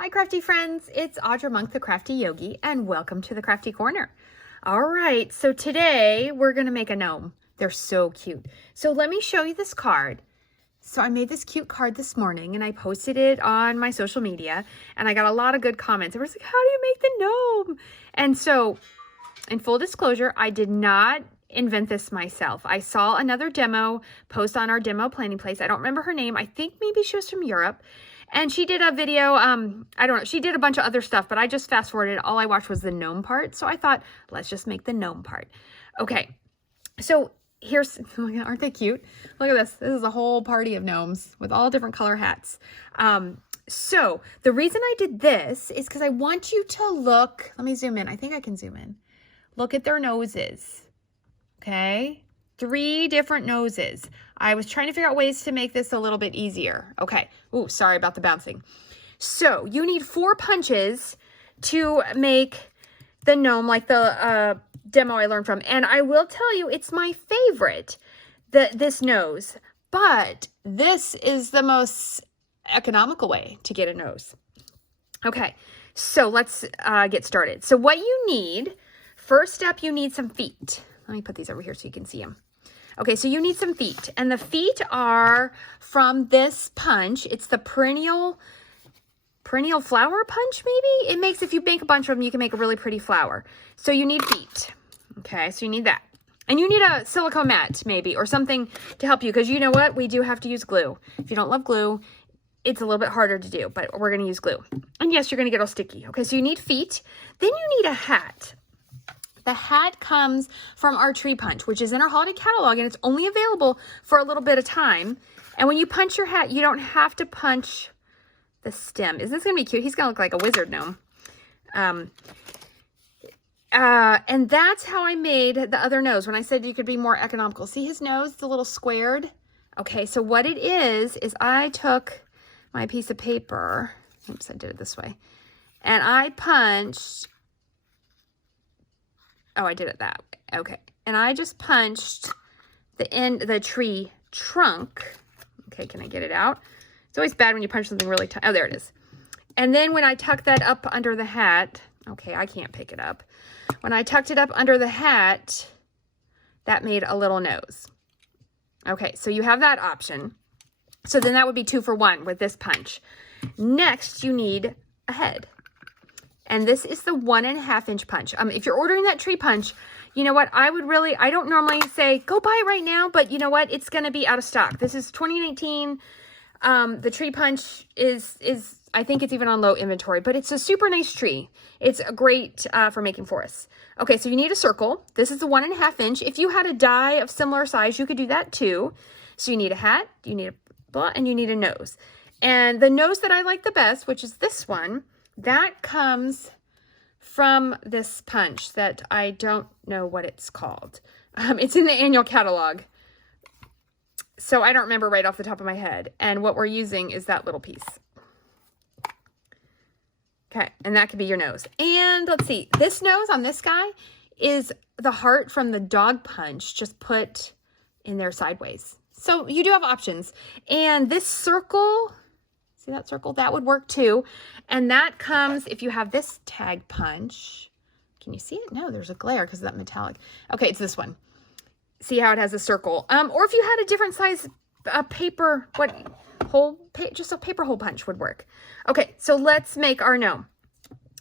Hi crafty friends, it's Audra Monk, the Crafty Yogi, and welcome to the Crafty Corner. All right, so today we're gonna make a gnome. They're so cute. So let me show you this card. So I made this cute card this morning and I posted it on my social media and I got a lot of good comments. It was like, how do you make the gnome? And so in full disclosure, I did not invent this myself. I saw another demo post on our demo planning place. I don't remember her name. I think maybe she was from Europe. And she did a video, I don't know, she did a bunch of other stuff, but I just fast forwarded. All I watched was the gnome part. So I thought, let's just make the gnome part. Okay, so here's, aren't they cute? Look at this. This is a whole party of gnomes with all different color hats. So the reason I did this is because I want you to look, let me zoom in. I think I can zoom in. Look at their noses, okay? 3 different noses. I was trying to figure out ways to make this a little bit easier. Okay. Ooh, sorry about the bouncing. So you need 4 punches to make the gnome like the demo I learned from. And I will tell you, it's my favorite, this nose. But this is the most economical way to get a nose. Okay, so let's get started. So what you need, first step, you need some feet. Let me put these over here so you can see them. Okay, so you need some feet, and the feet are from this punch. It's the perennial flower punch, maybe? It makes, if you make a bunch of them, you can make a really pretty flower. So you need feet. Okay, so you need that. And you need a silicone mat, maybe, or something to help you, because you know what? We do have to use glue. If you don't love glue, it's a little bit harder to do, but we're going to use glue. And yes, you're going to get all sticky. Okay, so you need feet. Then you need a hat. The hat comes from our tree punch, which is in our holiday catalog, and it's only available for a little bit of time. And when you punch your hat, you don't have to punch the stem. Isn't this going to be cute? He's going to look like a wizard gnome. And that's how I made the other nose when I said you could be more economical. See his nose? It's a little squared. Okay, so what it is I took my piece of paper. Oops, I did it this way. And I punched. Oh, I did it that way. Okay. And I just punched the tree trunk. Okay, can I get it out? It's always bad when you punch something really tight. Oh, there it is. And then when I tucked that up under the hat, okay, I can't pick it up. When I tucked it up under the hat, that made a little nose. Okay, so you have that option. So then that would be 2 for 1 with this punch. Next, you need a head. And this is the 1.5 inch punch. If you're ordering that tree punch, you know what? I don't normally say, go buy it right now, but you know what? It's going to be out of stock. This is 2019. The tree punch is I think it's even on low inventory, but it's a super nice tree. It's great for making forests. Okay, so you need a circle. This is the 1.5 inch. If you had a die of similar size, you could do that too. So you need a hat, you need a blah, and you need a nose. And the nose that I like the best, which is this one, that comes from this punch that I don't know what it's called. It's in the annual catalog. So I don't remember right off the top of my head. And what we're using is that little piece. Okay, and that could be your nose. And let's see, this nose on this guy is the heart from the dog punch, just put in there sideways. So you do have options. And this circle, see that circle? That would work too. And that comes, if you have this tag punch, can you see it? No, there's a glare because of that metallic. Okay, it's this one. See how it has a circle. Or if you had a different size paper, just a paper hole punch would work. Okay, so let's make our gnome.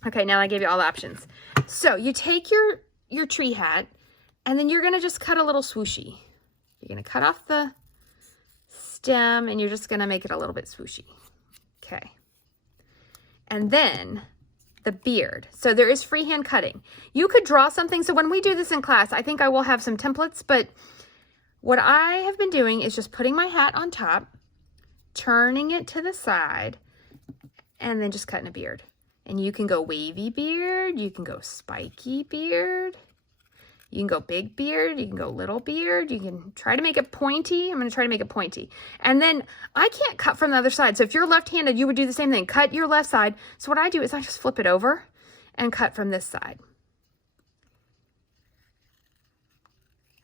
Okay, now I gave you all the options. So you take your tree hat, and then you're gonna just cut a little swooshy. You're gonna cut off the stem, and you're just gonna make it a little bit swooshy. Okay. And then the beard. So there is freehand cutting. You could draw something. So when we do this in class, I think I will have some templates, but what I have been doing is just putting my hat on top, turning it to the side, and then just cutting a beard. And you can go wavy beard, you can go spiky beard, you can go big beard, you can go little beard, you can try to make it pointy. I'm going to try to make it pointy. And then I can't cut from the other side. So if you're left-handed, you would do the same thing. Cut your left side. So what I do is I just flip it over and cut from this side.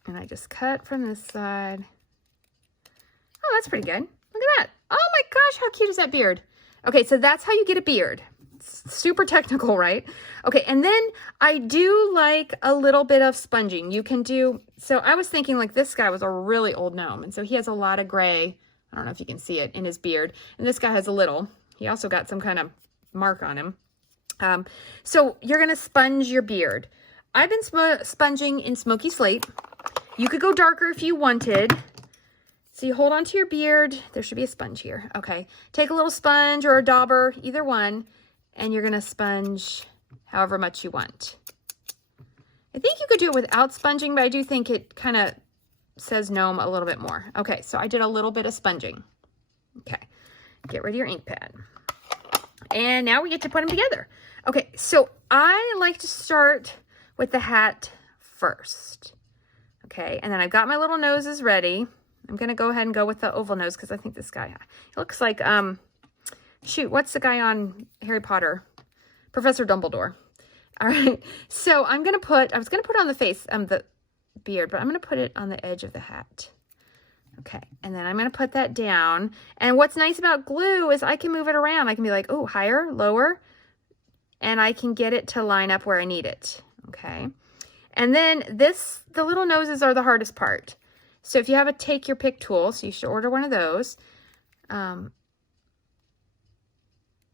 And I just cut from this side. Oh, that's pretty good. Look at that. Oh my gosh, how cute is that beard? Okay, so that's how you get a beard. super technical, right? Okay, and then I do like a little bit of sponging. You can do, so I was thinking like this guy was a really old gnome, and so he has a lot of gray, I don't know if you can see it, in his beard, and this guy has a little. He also got some kind of mark on him. So you're gonna sponge your beard. I've been sponging in Smoky Slate. You could go darker if you wanted. So you hold onto your beard. There should be a sponge here. Okay. Take a little sponge or a dauber, either one, and you're going to sponge however much you want. I think you could do it without sponging, but I do think it kind of says gnome a little bit more. Okay, so I did a little bit of sponging. Okay. Get rid of your ink pad. And now we get to put them together. Okay, so I like to start with the hat first. Okay, and then I've got my little noses ready. I'm going to go ahead and go with the oval nose because I think this guy, he looks like, shoot, what's the guy on Harry Potter? Professor Dumbledore. All right, so I was going to put it on the face, the beard, but I'm going to put it on the edge of the hat. Okay, and then I'm going to put that down. And what's nice about glue is I can move it around. I can be like, oh, higher, lower, and I can get it to line up where I need it. Okay, and then the little noses are the hardest part. So if you have a take your pick tool, so you should order one of those. I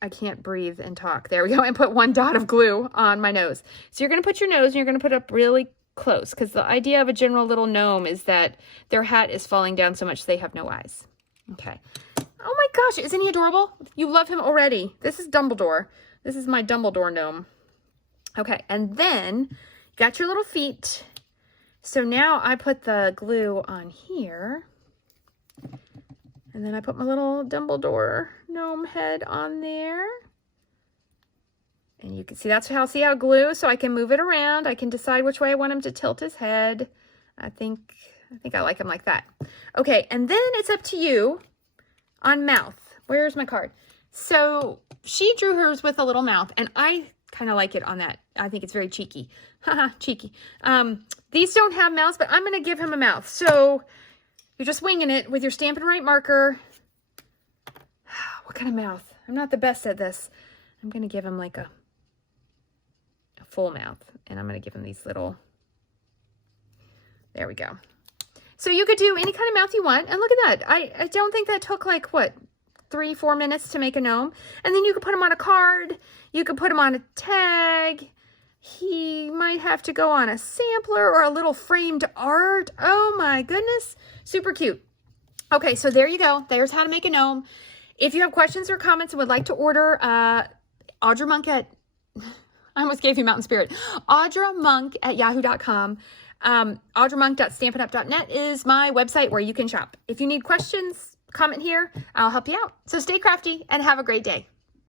can't breathe and talk. There we go. And put one dot of glue on my nose. So you're going to put your nose and you're going to put it up really close because the idea of a general little gnome is that their hat is falling down so much they have no eyes. Okay. Oh my gosh, isn't he adorable? You love him already. This is Dumbledore. This is my Dumbledore gnome. Okay, and then you got your little feet. So now I put the glue on here, and then I put my little Dumbledore gnome head on there. And you can see see how glue, so I can move it around. I can decide which way I want him to tilt his head. I think I like him like that. Okay, and then it's up to you on mouth. Where's my card? So she drew hers with a little mouth, and I kind of like it on that. I think it's very cheeky. Haha, cheeky. These don't have mouths, but I'm going to give him a mouth. So you're just winging it with your Stampin' Right marker. What kind of mouth? I'm not the best at this. I'm going to give him like a full mouth, and I'm going to give him these little, there we go. So you could do any kind of mouth you want, and look at that. I don't think that took like, what, 3-4 minutes to make a gnome. And then you could put him on a card. You could put him on a tag. He might have to go on a sampler or a little framed art. Oh my goodness. Super cute. Okay, so there you go. There's how to make a gnome. If you have questions or comments and would like to order Audra Monk at, I almost gave you Mountain Spirit, AudraMonk@yahoo.com. AudraMonk.stampinup.net is my website where you can shop. If you need questions, comment here. I'll help you out. So stay crafty and have a great day.